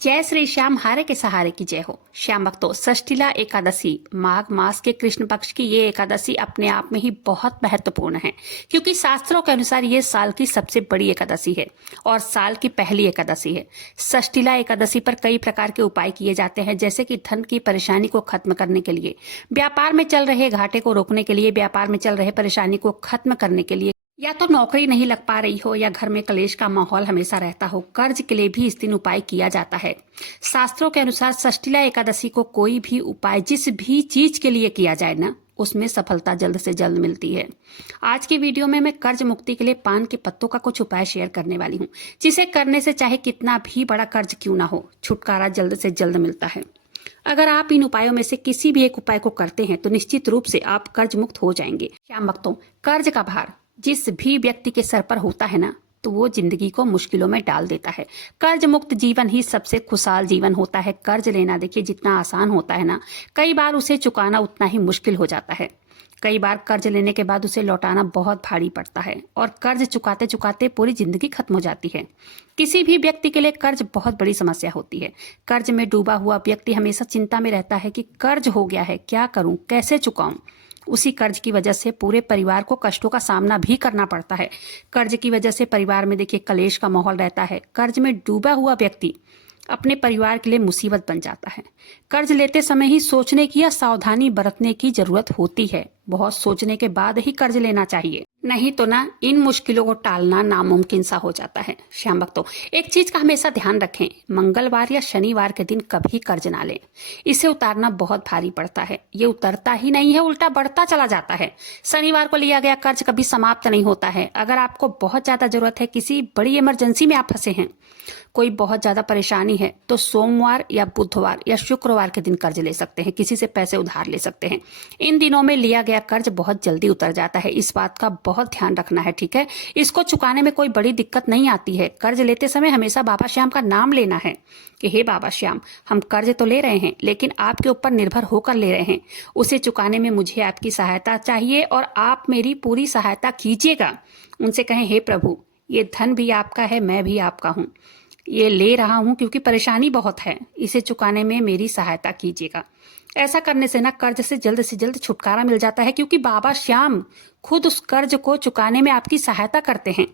जय श्री श्याम हारे के सहारे की जय हो। श्याम भक्तों, षष्ठीला एकादशी माघ मास के कृष्ण पक्ष की ये एकादशी अपने आप में ही बहुत महत्वपूर्ण है, क्योंकि शास्त्रों के अनुसार ये साल की सबसे बड़ी एकादशी है और साल की पहली एकादशी है। षष्ठीला एकादशी पर कई प्रकार के उपाय किए जाते हैं, जैसे कि धन की परेशानी को खत्म करने के लिए, व्यापार में चल रहे घाटे को रोकने के लिए, व्यापार में चल रहे परेशानी को खत्म करने के लिए, या तो नौकरी नहीं लग पा रही हो या घर में कलेश का माहौल हमेशा रहता हो, कर्ज के लिए भी इस दिन उपाय किया जाता है। शास्त्रों के अनुसार षष्ठीला एकादशी को कोई भी उपाय जिस भी चीज के लिए किया जाए ना, उसमें सफलता जल्द से जल्द मिलती है। आज की वीडियो में मैं कर्ज मुक्ति के लिए पान के पत्तों का कुछ उपाय शेयर करने वाली हूँ, जिसे करने से चाहे कितना भी बड़ा कर्ज क्यों ना हो, छुटकारा जल्द से जल्द मिलता है। अगर आप इन उपायों में से किसी भी एक उपाय को करते हैं तो निश्चित रूप से आप कर्ज मुक्त हो जाएंगे। श्याम भक्तों, कर्ज का भार जिस भी व्यक्ति के सर पर होता है ना, तो वो जिंदगी को मुश्किलों में डाल देता है। कर्ज मुक्त जीवन ही सबसे खुशहाल जीवन होता है। कर्ज लेना देखिए जितना आसान होता है ना, कई बार उसे चुकाना उतना ही मुश्किल हो जाता है। कई बार कर्ज लेने के बाद उसे लौटाना बहुत भारी पड़ता है और कर्ज चुकाते चुकाते पूरी जिंदगी खत्म हो जाती है। किसी भी व्यक्ति के लिए कर्ज बहुत बड़ी समस्या होती है। कर्ज में डूबा हुआ व्यक्ति हमेशा चिंता में रहता है कि कर्ज हो गया है, क्या करूं, कैसे चुकाऊं। उसी कर्ज की वजह से पूरे परिवार को कष्टों का सामना भी करना पड़ता है। कर्ज की वजह से परिवार में देखिए कलेश का माहौल रहता है। कर्ज में डूबा हुआ व्यक्ति अपने परिवार के लिए मुसीबत बन जाता है। कर्ज लेते समय ही सोचने की या सावधानी बरतने की जरूरत होती है। बहुत सोचने के बाद ही कर्ज लेना चाहिए, नहीं तो ना इन मुश्किलों को टालना नामुमकिन सा हो जाता है। श्याम भक्तों, एक चीज का हमेशा ध्यान रखें, मंगलवार या शनिवार के दिन कभी कर्ज ना लें। इसे उतारना बहुत भारी पड़ता है। ये उतरता ही नहीं है, उल्टा बढ़ता चला जाता है। शनिवार को लिया गया कर्ज कभी समाप्त नहीं होता है। अगर आपको बहुत ज्यादा जरूरत है, किसी बड़ी इमरजेंसी में आप फंसे हैं, कोई बहुत ज्यादा परेशानी है, तो सोमवार या बुधवार या शुक्रवार के दिन कर्ज ले सकते हैं, किसी से पैसे उधार ले सकते हैं। इन दिनों में लिया गया कर्ज बहुत जल्दी उतर जाता है। इस बात का बहुत ध्यान रखना है, ठीक है। इसको चुकाने में कोई बड़ी दिक्कत नहीं आती है। कर्ज लेते समय हमेशा बाबा श्याम का नाम लेना है कि हे बाबा श्याम, हम कर्ज तो ले रहे हैं लेकिन आपके ऊपर निर्भर होकर ले रहे हैं। उसे चुकाने में मुझे आपकी सहायता चाहिए और आप मेरी पूरी सहायता कीजिएगा। उनसे कहें, हे प्रभु, ये धन भी आपका है, मैं भी आपका हूँ। ये ले रहा हूं क्योंकि परेशानी बहुत है, इसे चुकाने में मेरी सहायता कीजिएगा। ऐसा करने से ना कर्ज से जल्द छुटकारा मिल जाता है, क्योंकि बाबा श्याम खुद उस कर्ज को चुकाने में आपकी सहायता करते हैं।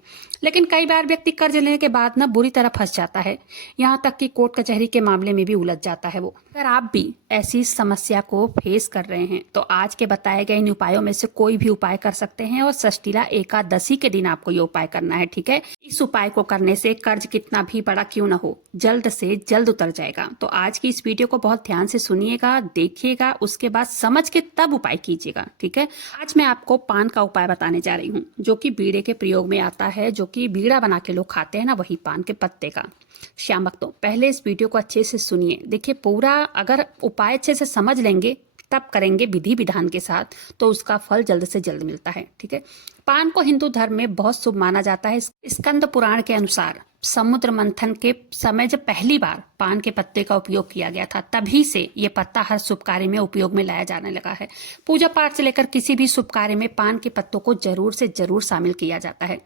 लेकिन कई बार व्यक्ति कर्ज लेने के बाद ना बुरी तरह फंस जाता है, यहाँ तक कि कोर्ट कचहरी के मामले में भी उलझ जाता है वो। अगर आप भी ऐसी समस्या को फेस कर रहे हैं तो आज के बताए गए इन उपायों में से कोई भी उपाय कर सकते हैं और षष्ठीला एकादशी के दिन आपको ये उपाय करना है, ठीक है। इस उपाय को करने से कर्ज कितना भी बड़ा क्यों ना हो, जल्द से जल्द उतर जाएगा। तो आज की इस वीडियो को बहुत ध्यान से सुनिएगा, देखिएगा, उसके बाद समझ के तब उपाय कीजिएगा, ठीक है। आज मैं आपको पान का उपाय बताने जा रही हूँ, जो कि बीड़े के प्रयोग में आता है, जो कि बीड़ा बना के लोग खाते हैं ना, वही पान के पत्ते का। श्याम भक्तों, पहले इस वीडियो को अच्छे से सुनिए, देखिए पूरा। अगर उपाय अच्छे से समझ लेंगे तब करेंगे विधि विधान के साथ, तो उसका फल जल्द से जल्द मिलता है, ठीक है। पान को हिंदू धर्म में बहुत शुभ माना जाता है। स्कंद पुराण के अनुसार समुद्र मंथन के समय जब पहली बार पान के पत्ते का उपयोग किया गया था, तभी से ये पत्ता हर शुभ कार्य में उपयोग में लाया जाने लगा है। पूजा पाठ से लेकर किसी भी शुभ कार्य में पान के पत्तों को जरूर से जरूर शामिल किया जाता है।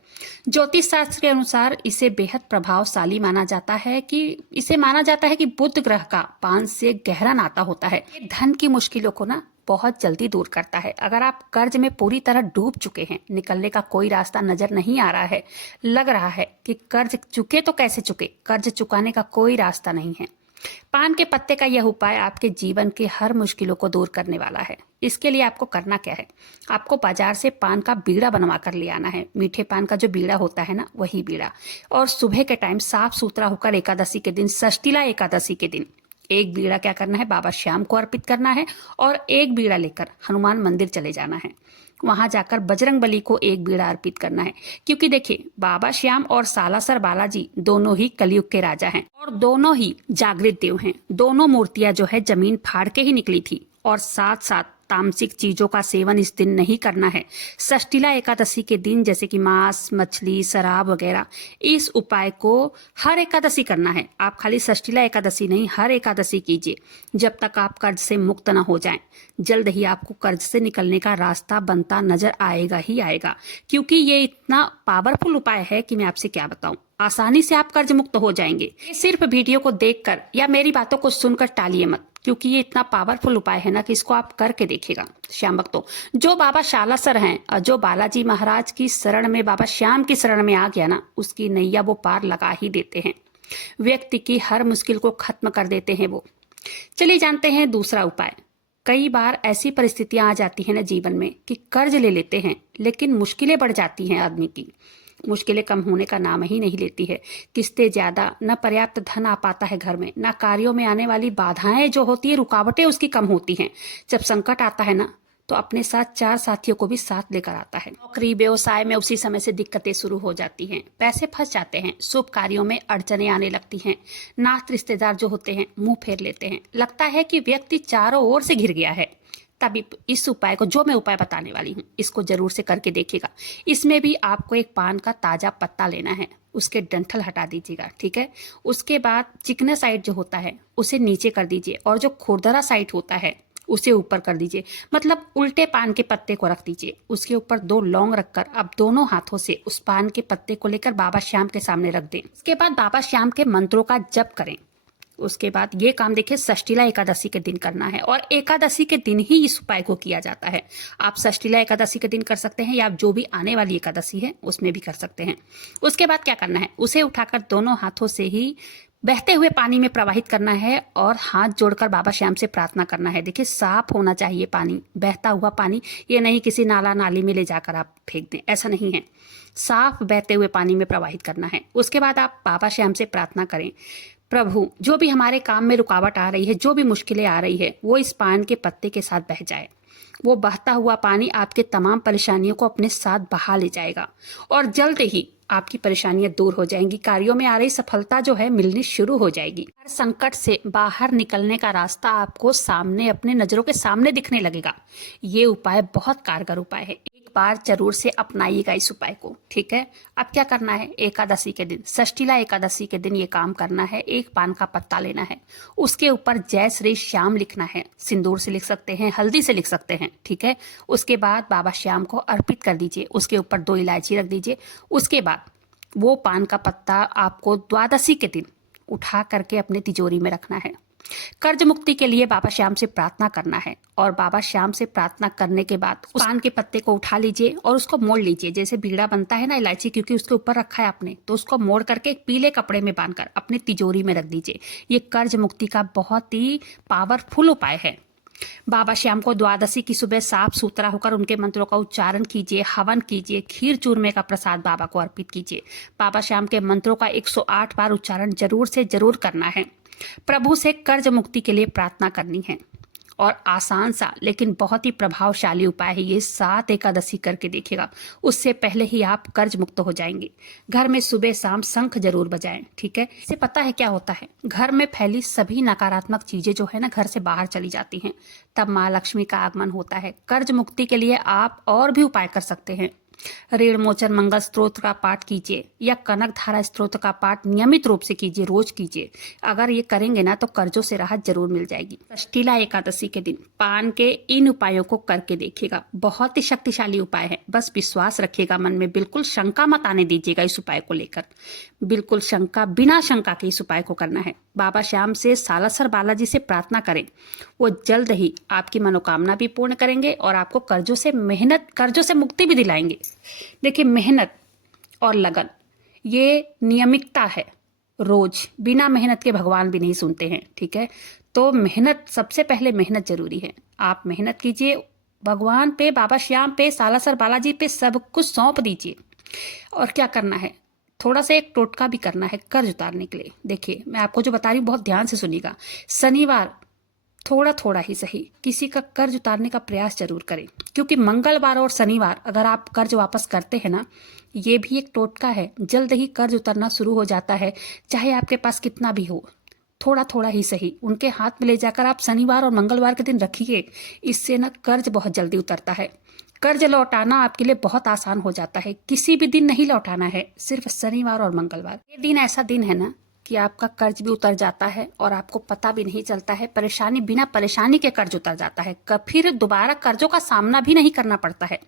ज्योतिष शास्त्र के अनुसार इसे बेहद प्रभावशाली माना जाता है कि बुध ग्रह का पान से गहरा नाता होता है। ये धन की मुश्किलों को ना बहुत जल्दी दूर करता है। अगर आप कर्ज में पूरी तरह डूब चुके हैं, निकलने का कोई रास्ता नजर नहीं आ रहा है, लग रहा है कि कर्ज चुके तो कैसे चुके, कर्ज चुकाने का कोई रास्ता नहीं है, पान के पत्ते का यह उपाय आपके जीवन के हर मुश्किलों को दूर करने वाला है। इसके लिए आपको करना क्या है, आपको बाजार से पान का बीड़ा बनवा कर ले आना है। मीठे पान का जो बीड़ा होता है ना, वही बीड़ा। और सुबह के टाइम साफ सुथरा होकर एकादशी के दिन, षष्ठीला एकादशी के दिन, एक बीड़ा क्या करना है, बाबा श्याम को अर्पित करना है और एक बीड़ा लेकर हनुमान मंदिर चले जाना है। वहां जाकर बजरंग बली को एक बीड़ा अर्पित करना है, क्योंकि देखिए बाबा श्याम और सालासर बालाजी दोनों ही कलयुग के राजा हैं और दोनों ही जागृत देव हैं। दोनों मूर्तियां जो है जमीन फाड़ के ही निकली थी और साथ साथ तामसिक चीजों का सेवन इस दिन नहीं करना है। षष्ठीला एकादशी के दिन जैसे कि मांस, मछली, शराब वगैरह, इस उपाय को हर एकादशी करना है। आप खाली षष्ठीला एकादशी नहीं, हर एकादशी कीजिए जब तक आप कर्ज से मुक्त न हो जाएं। जल्द ही आपको कर्ज से निकलने का रास्ता बनता नजर आएगा ही आएगा, क्योंकि ये इतना पावरफुल उपाय है कि मैं आपसे क्या बताऊं। आसानी से आप कर्ज मुक्त हो जाएंगे। ये सिर्फ वीडियो को देखकर या मेरी बातों को सुनकर टालिए मत, क्योंकि ये इतना पावरफुल उपाय है ना कि इसको आप करके देखिएगा। श्याम भक्तों, जो बाबा शालासर हैं और जो बालाजी महाराज की शरण में, बाबा श्याम की शरण में आ गया ना, उसकी नैया वो पार लगा ही देते हैं। व्यक्ति की हर मुश्किल को खत्म कर देते हैं वो। चलिए जानते हैं दूसरा उपाय। कई बार ऐसी परिस्थितियां आ जाती हैं ना जीवन में कि कर्ज ले लेते हैं, लेकिन मुश्किलें बढ़ जाती हैं। आदमी की मुश्किलें कम होने का नाम ही नहीं लेती है। किस्तें ज्यादा, न पर्याप्त धन आ पाता है घर में, न कार्यों में आने वाली बाधाएं जो होती है, रुकावटें उसकी कम होती हैं। जब संकट आता है ना, तो अपने साथ 4 साथियों को भी साथ लेकर आता है। नौकरी व्यवसाय में उसी समय से दिक्कतें शुरू हो जाती हैं, पैसे फंस जाते हैं, शुभ कार्यों में अड़चने आने लगती हैं, नात रिश्तेदार जो होते हैं मुंह फेर लेते हैं, लगता है कि व्यक्ति चारों ओर से घिर गया है। तभी इस उपाय को, जो मैं उपाय बताने वाली हूँ, इसको जरूर से करके देखिएगा। इसमें भी आपको एक पान का ताजा पत्ता लेना है, उसके डंठल हटा दीजिएगा, ठीक है। उसके बाद चिकना साइड जो होता है उसे नीचे कर दीजिए, और जो खुरदरा साइड होता है उसे ऊपर कर दीजिए। मतलब उल्टे पान के पत्ते को रख दीजिए, उसके ऊपर 2 लौंग रखकर अब दोनों हाथों से उस पान के पत्ते को लेकर बाबा श्याम के सामने रख दें। उसके बाद बाबा श्याम के मंत्रों का जप करें। उसके बाद ये काम देखिए षष्ठीला एकादशी के दिन करना है, और एकादशी के दिन ही इस उपाय को किया जाता है। आप षष्ठीला एकादशी के दिन कर सकते हैं, या आप जो भी आने वाली एकादशी है उसमें भी कर सकते हैं। उसके बाद क्या करना है, उसे उठाकर दोनों हाथों से ही बहते हुए पानी में प्रवाहित करना है, और हाथ जोड़कर बाबा श्याम से प्रार्थना करना है। देखिए साफ होना चाहिए पानी, बहता हुआ पानी, ये नहीं किसी नाला नाली में ले जाकर आप फेंक दें, ऐसा नहीं है। साफ बहते हुए पानी में प्रवाहित करना है। उसके बाद आप बाबा श्याम से प्रार्थना करें, प्रभु जो भी हमारे काम में रुकावट आ रही है, जो भी मुश्किलें आ रही है, वो इस पान के पत्ते के साथ बह जाए। वो बहता हुआ पानी आपके तमाम परेशानियों को अपने साथ बहा ले जाएगा, और जल्द ही आपकी परेशानियां दूर हो जाएंगी। कार्यों में आ रही सफलता जो है मिलनी शुरू हो जाएगी। हर संकट से बाहर निकलने का रास्ता आपको सामने, अपने नजरों के सामने दिखने लगेगा। ये उपाय बहुत कारगर उपाय है, एक बार जरूर से अपनाइएगा इस उपाय को, ठीक है। अब क्या करना है, एकादशी के दिन, षष्ठीला एकादशी के दिन ये काम करना है। एक पान का पत्ता लेना है, उसके ऊपर जय श्री श्याम लिखना है। सिंदूर से लिख सकते हैं, हल्दी से लिख सकते हैं, ठीक है। उसके बाद बाबा श्याम को अर्पित कर दीजिए, उसके ऊपर 2 इलायची रख दीजिए। उसके बाद वो पान का पत्ता आपको द्वादशी के दिन उठा करके अपने तिजोरी में रखना है। कर्ज मुक्ति के लिए बाबा श्याम से प्रार्थना करना है, और बाबा श्याम से प्रार्थना करने के बाद उस पान के पत्ते को उठा लीजिए और उसको मोड़ लीजिए। जैसे बीड़ा बनता है ना इलायची, क्योंकि उसके ऊपर रखा है आपने, तो उसको मोड़ करके एक पीले कपड़े में बांधकर अपनी तिजोरी में रख दीजिए। ये कर्ज मुक्ति का बहुत ही पावरफुल उपाय है। बाबा श्याम को द्वादशी की सुबह साफ सुथरा होकर उनके मंत्रों का उच्चारण कीजिए, हवन कीजिए, खीर चूरमे का प्रसाद बाबा को अर्पित कीजिए। बाबा श्याम के मंत्रों का 108 बार उच्चारण जरूर से जरूर करना है। प्रभु से कर्ज मुक्ति के लिए प्रार्थना करनी है, और आसान सा लेकिन बहुत ही प्रभावशाली उपाय है ये। 7 एकादशी करके देखिएगा, उससे पहले ही आप कर्ज मुक्त हो जाएंगे। घर में सुबह शाम शंख जरूर बजाएं, ठीक है। इससे पता है क्या होता है, घर में फैली सभी नकारात्मक चीजें जो है ना, घर से बाहर चली जाती हैं। तब माँ लक्ष्मी का आगमन होता है। कर्ज मुक्ति के लिए आप और भी उपाय कर सकते हैं। ऋण मोचन मंगल स्तोत्र का पाठ कीजिए, या कनक धारा स्तोत्र का पाठ नियमित रूप से कीजिए, रोज कीजिए। अगर ये करेंगे ना तो कर्जों से राहत जरूर मिल जाएगी। षष्ठीला एकादशी के दिन पान के इन उपायों को करके देखिएगा, बहुत ही शक्तिशाली उपाय है। बस विश्वास रखिएगा मन में, बिल्कुल शंका मत आने दीजिएगा इस उपाय को लेकर। बिल्कुल शंका, बिना शंका के इस उपाय को करना है। बाबा श्याम से, सालासर बालाजी से प्रार्थना करें, वो जल्द ही आपकी मनोकामना भी पूर्ण करेंगे, और आपको कर्जों से मुक्ति भी दिलाएंगे। देखिए मेहनत और लगन, ये नियमितता है। रोज बिना मेहनत के भगवान भी नहीं सुनते हैं, ठीक है। तो मेहनत, सबसे पहले मेहनत जरूरी है। आप मेहनत कीजिए, भगवान पे, बाबा श्याम पे, सालासर बालाजी पे सब कुछ सौंप दीजिए। और क्या करना है, थोड़ा सा एक टोटका भी करना है कर्ज उतारने के लिए। देखिए मैं आपको जो बता रही हूँ बहुत ध्यान से सुनिएगा। शनिवार थोड़ा थोड़ा ही सही किसी का कर्ज उतारने का प्रयास जरूर करें, क्योंकि मंगलवार और शनिवार अगर आप कर्ज वापस करते हैं ना, ये भी एक टोटका है, जल्द ही कर्ज उतरना शुरू हो जाता है। चाहे आपके पास कितना भी हो, थोड़ा थोड़ा ही सही उनके हाथ में ले जाकर आप शनिवार और मंगलवार के दिन रखिए। इससे ना कर्ज बहुत जल्दी उतरता है। कर्ज लौटाना आपके लिए बहुत आसान हो जाता है। किसी भी दिन नहीं लौटाना है, सिर्फ शनिवार और मंगलवार। ये दिन ऐसा दिन है ना कि आपका कर्ज भी उतर जाता है और आपको पता भी नहीं चलता है। परेशानी बिना परेशानी के कर्ज उतर जाता है। फिर दोबारा कर्जों का सामना भी नहीं करना पड़ता है।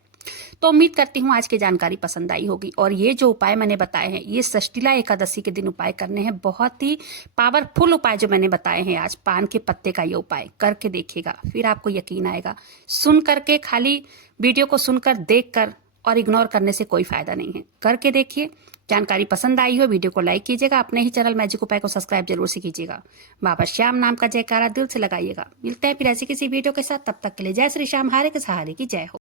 तो उम्मीद करती हूँ आज की जानकारी पसंद आई होगी। और ये जो उपाय मैंने बताए हैं, ये षष्ठीला एकादशी के दिन उपाय करने हैं। बहुत ही पावरफुल उपाय जो मैंने बताए हैं आज, पान के पत्ते का ये उपाय करके देखिएगा, फिर आपको यकीन आएगा। सुन करके, खाली वीडियो को सुनकर, देख कर और इग्नोर करने से कोई फायदा नहीं है। करके देखिए। जानकारी पसंद आई हो वीडियो को लाइक कीजिएगा। अपने ही चैनल मैजिक उपाय को सब्सक्राइब जरूर से कीजिएगा। बाबा श्याम नाम का जयकारा दिल से लगाइएगा। मिलते हैं फिर ऐसी किसी वीडियो के साथ। तब तक के लिए जय श्री श्याम, हारे के सहारे की जय हो।